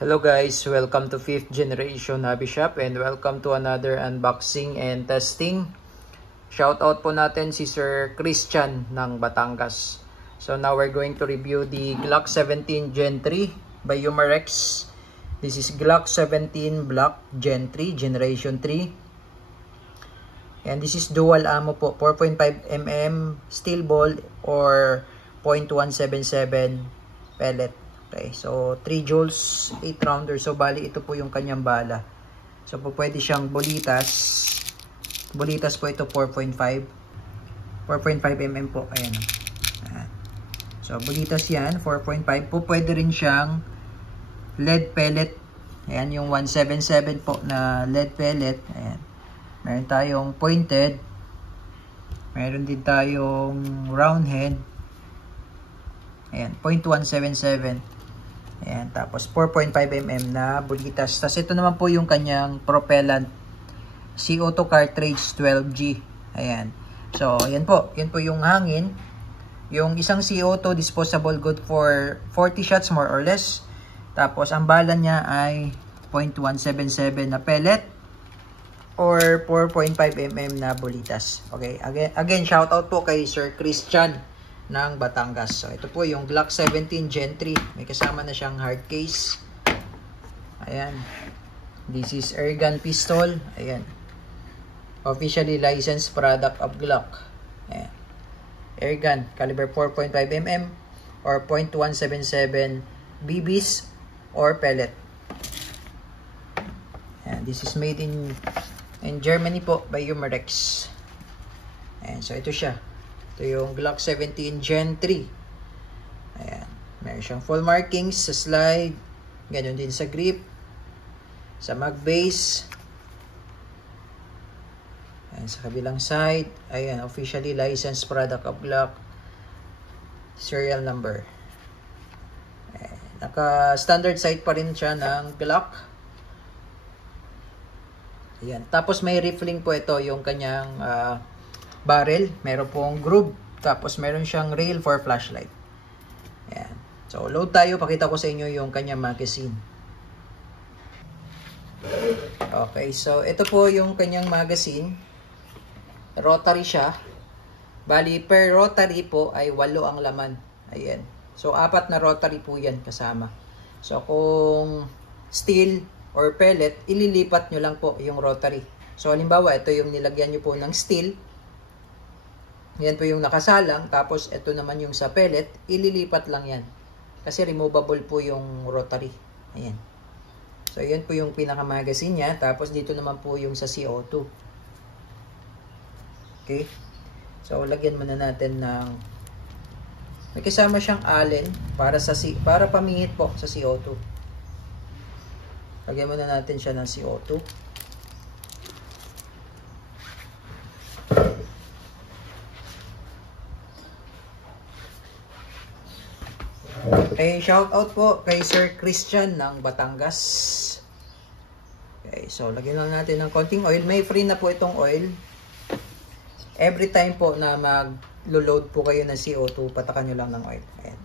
Hello guys, welcome to 5th Generation Hobby Shop and welcome to another unboxing and testing. Shoutout po natin si Sir Christian ng Batangas. So now we're going to review the Glock 17 Gen 3 by Umarex. This is Glock 17 Black Gen 3, Generation 3. And this is dual ammo po, 4.5mm steel ball or .177 pellet. Okay, so 3 joules, 8 rounder. So bali ito po yung kanyang bala. So po pwede siyang bulitas. Bulitas po ito 4.5mm po. Ayan. So bulitas yan, 4.5 po. Pwede rin siyang lead pellet. Ayan yung 177 po na lead pellet. Ayan. Meron tayong pointed. Meron din tayong round head. Ayan, .177. Ayan, tapos 4.5mm na bulitas. Tapos ito naman po yung kanyang propellant. CO2 cartridge 12G. Ayan. So, ayan po. Yan po yung hangin. Yung isang CO2 disposable, good for 40 shots more or less. Tapos, ang bala niya ay .177 na pellet or 4.5mm na bulitas. Okay. Again, shout out po kay Sir Christian ng Batangas. So, ito po yung Glock 17 Gen 3. May kasama na siyang hard case. Ayan. This is airgun pistol. Ayan. Officially licensed product of Glock. Ayan. Airgun, caliber 4.5mm or .177 BBs or pellet. Ayan. This is made in Germany po by Umarex. Ayan. So, ito siya. Ito yung Glock 17 Gen 3. Ayan. Meron siyang full markings sa slide. Ganyan din sa grip. Sa mag base. Ayan. Sa kabilang side. Ayan. Officially licensed product of Glock. Serial number. Ayan. Naka-standard sight pa rin siya ng Glock. Ayan. Tapos may rifling po ito yung kanyang barrel, meron pong groove, tapos meron siyang rail for flashlight. Ayan. So, load tayo. Pakita ko sa inyo yung kanyang magazine. Okay, so ito po yung kanyang magazine. Rotary siya. Bali, per rotary po ay 8 ang laman. Ayan. So, 4 na rotary po yan kasama. So, kung steel or pellet, ililipat nyo lang po yung rotary. So, halimbawa, ito yung nilagyan nyo po ng steel. Yan po yung nakasalang, tapos ito naman yung sa pellet, ililipat lang yan. Kasi removable po yung rotary. Ayan. So, yan po yung pinaka-magazine niya. Tapos, dito naman po yung sa CO2. Okay. So, lagyan muna natin ng may kasama siyang allen para pamingit po sa CO2. Lagyan muna natin siya ng CO2. Okay, shout out po kay Sir Christian ng Batangas. Okay, so lagyan lang natin ng konting oil. May free na po itong oil. Every time po na mag-load po kayo ng CO2, patakan nyo lang ng oil. Ayan.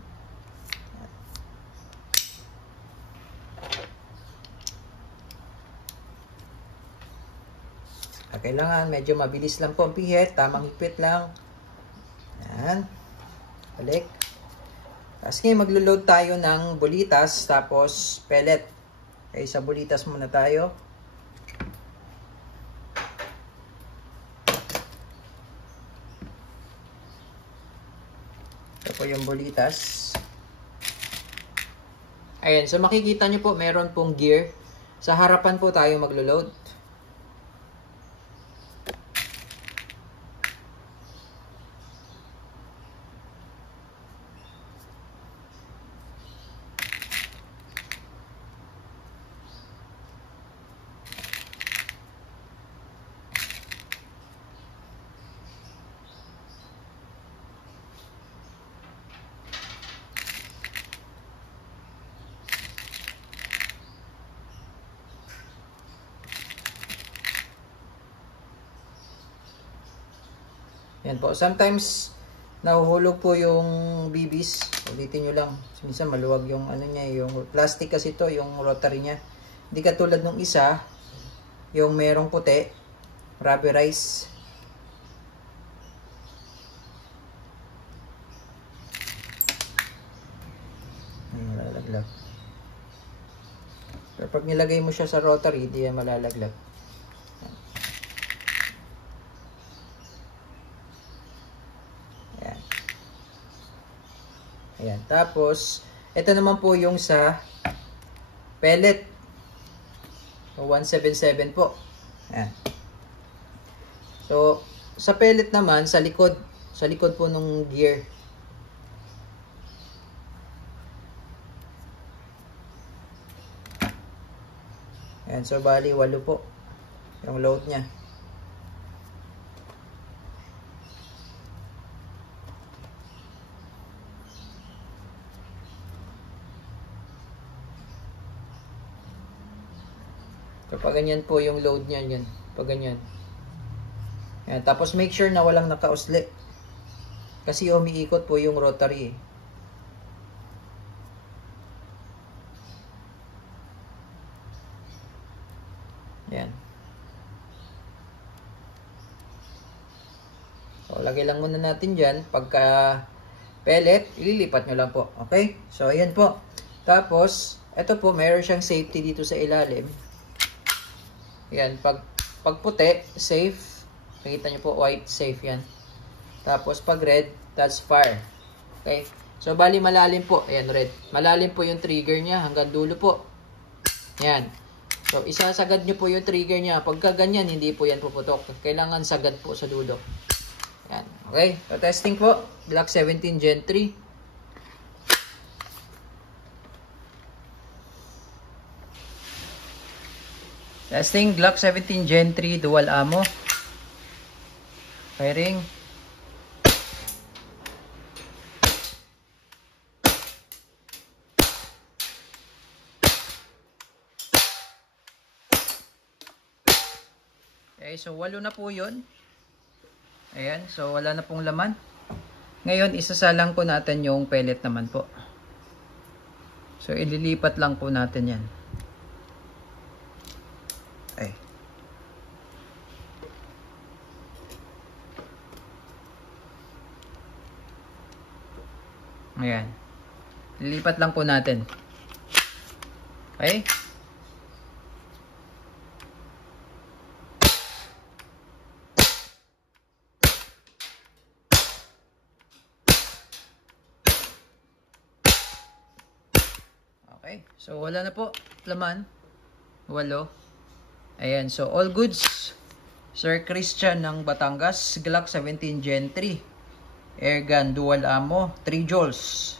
Kailangan medyo mabilis lang po ang pihit. Tamang higpit lang. Ayan. Balik. Tapos ngayon maglo-load tayo ng bulitas tapos pellet. Okay, sa bulitas muna tayo. Ito po yung bulitas. Ayan, so makikita nyo po meron pong gear. Sa harapan po tayo maglo-load. Yan po. Sometimes, nahuhulog po yung BBs. Ulitin nyo lang. Minsan maluwag yung ano niya, yung plastic kasi to, yung rotary niya. Hindi katulad nung isa, yung merong puti, rubberized. Malalaglag. Pero pag nilagay mo siya sa rotary, hindi yan malalaglag. Ayan. Ayan. Tapos, ito naman po yung sa pellet. 177 po. Ayan. So, sa pellet naman, sa likod po nung gear. Ayan, so bali 8 po yung load niya. So pag ganyan po yung load niya, yan, pag ganyan. Ayan, tapos make sure na walang nakausli. Kasi umiikot po yung rotary eh. Yan. So, lagay lang muna natin dyan. Pagka pellet, ililipat nyo lang po. Okay? So, ayan po. Tapos, ito po, mayroon siyang safety dito sa ilalim. Yan. Pag puti, safe. Nakita nyo po, white, safe yan. Tapos, pag red, that's fire. Okay? So, bali malalim po. Ayan, red. Malalim po yung trigger niya hanggang dulo po. Yan. So, isasagad nyo po yung trigger niya. Pagka ganyan, hindi po yan puputok. Kailangan sagad po sa dulo. Yan. Okay. So, testing po. Glock 17 Gen 3. Testing. Glock 17 Gen 3 dual ammo. Firing. Okay, so 8 na po yun. Ayan, so wala na pong laman. Ngayon, isasalang po natin yung pellet naman po. So, ililipat lang po natin yan. Ay. Ayan. Ililipat lang po natin. Okay? Okay, so wala na po laman. 8. Ayan, so all goods. Sir Christian ng Batangas, Glock 17 Gen 3. Airgun dual ammo, 3 joules.